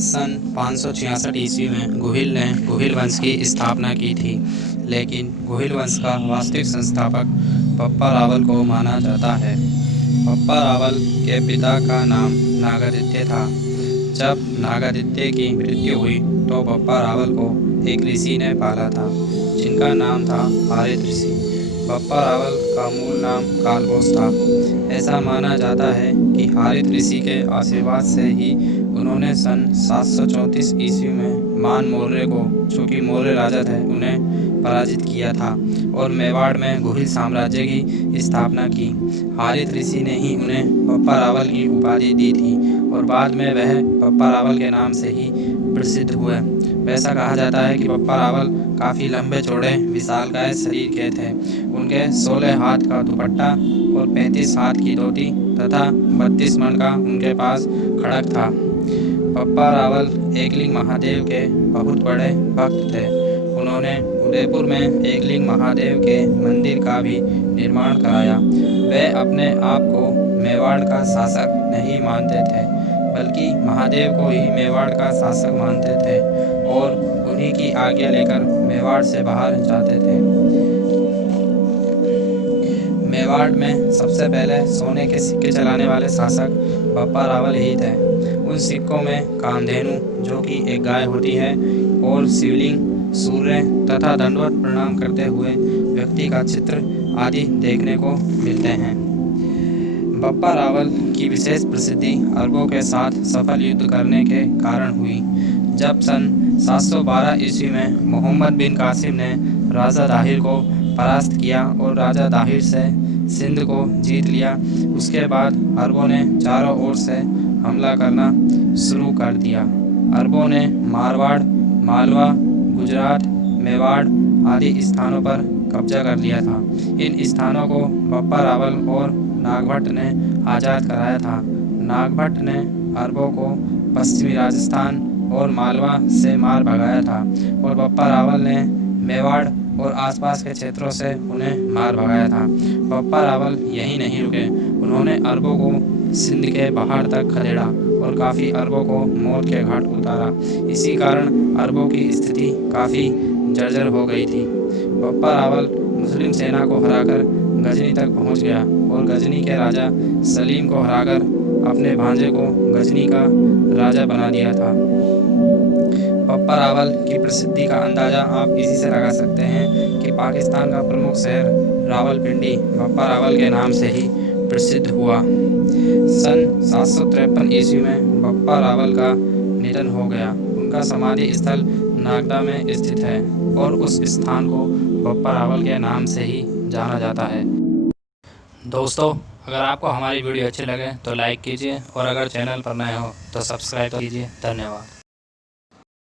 सन 566 ईस्वी में गुहिल ने गुहिल वंश की स्थापना की थी, लेकिन गुहिल वंश का वास्तविक संस्थापक पप्पा रावल को माना जाता है। पप्पा रावल के पिता का नाम नागादित्य था। जब नागादित्य की मृत्यु हुई तो पप्पा रावल को एक ऋषि ने पाला था, जिनका नाम था हारित ऋषि। पप्पा रावल का मूल नाम कालभोज था। ऐसा माना जाता है कि हारित ऋषि के आशीर्वाद से ही उन्होंने सन 734 ईस्वी में मान मौर्य को, जो कि मौर्य राजा थे, उन्हें पराजित किया था और मेवाड़ में गुहिल साम्राज्य की स्थापना की। हारित ऋषि ने ही उन्हें पप्पा रावल की उपाधि दी थी और बाद में वह पप्पा रावल के नाम से ही प्रसिद्ध हुए। वैसा कहा जाता है कि पप्पा रावल काफ़ी लंबे चौड़े विशालकाय शरीर के थे। उनके 16 हाथ का दुपट्टा और 35 हाथ की धोती तथा 32 मन का उनके पास खड़ग था। पप्पा रावल एकलिंग महादेव के बहुत बड़े भक्त थे। उन्होंने उदयपुर में एकलिंग महादेव के मंदिर का भी निर्माण कराया। वे अपने आप को मेवाड़ का शासक नहीं मानते थे, बल्कि महादेव को ही मेवाड़ का शासक मानते थे और उन्हीं की आज्ञा लेकर मेवाड़ से बाहर जाते थे। मेवाड़ में सबसे पहले सोने के सिक्के चलाने वाले शासक पप्पा रावल ही थे। उन सिक्कों में कामधेनु, जो कि एक गाय होती है, और शिवलिंग, सूर्य तथा दंडवत प्रणाम करते हुए व्यक्ति का चित्र आदि देखने को मिलते हैं। पप्पा रावल की विशेष प्रसिद्धि अरबों के साथ सफल युद्ध करने के कारण हुई। जब सन 712 ईस्वी में मोहम्मद बिन कासिम ने राजा दाहिर को परास्त किया और राजा दाहिर से सिंध को जीत लिया, उसके बाद अरबों ने चारों ओर से हमला करना शुरू कर दिया। अरबों ने मारवाड़, मालवा, गुजरात, मेवाड़ आदि स्थानों पर कब्जा कर लिया था। इन स्थानों को पप्पा रावल और नागभट्ट ने आज़ाद कराया था। नागभट्ट ने अरबों को पश्चिमी राजस्थान और मालवा से मार भगाया था और पप्पा रावल ने मेवाड़ और आसपास के क्षेत्रों से उन्हें मार भगाया था। पप्पा रावल यहीं नहीं रुके, उन्होंने अरबों को सिंध के पहाड़ तक खदेड़ा और काफ़ी अरबों को मौत के घाट उतारा। इसी कारण अरबों की स्थिति काफ़ी जर्जर हो गई थी। पप्पा रावल मुस्लिम सेना को हराकर गजनी तक पहुंच गया और गजनी के राजा सलीम को हराकर अपने भांजे को गजनी का राजा बना दिया था। पप्पा रावल की प्रसिद्धि का अंदाज़ा आप इसी से लगा सकते हैं कि पाकिस्तान का प्रमुख शहर रावलपिंडी पप्पा रावल के नाम से ही प्रसिद्ध हुआ। सन 753 ईस्वी में पप्पा रावल का निधन हो गया। उनका समाधि स्थल नागदा में स्थित है और उस स्थान को पप्पा रावल के नाम से ही जाना जाता है। दोस्तों, अगर आपको हमारी वीडियो अच्छी लगे तो लाइक कीजिए और अगर चैनल पर नए हो तो सब्सक्राइब कीजिए। धन्यवाद।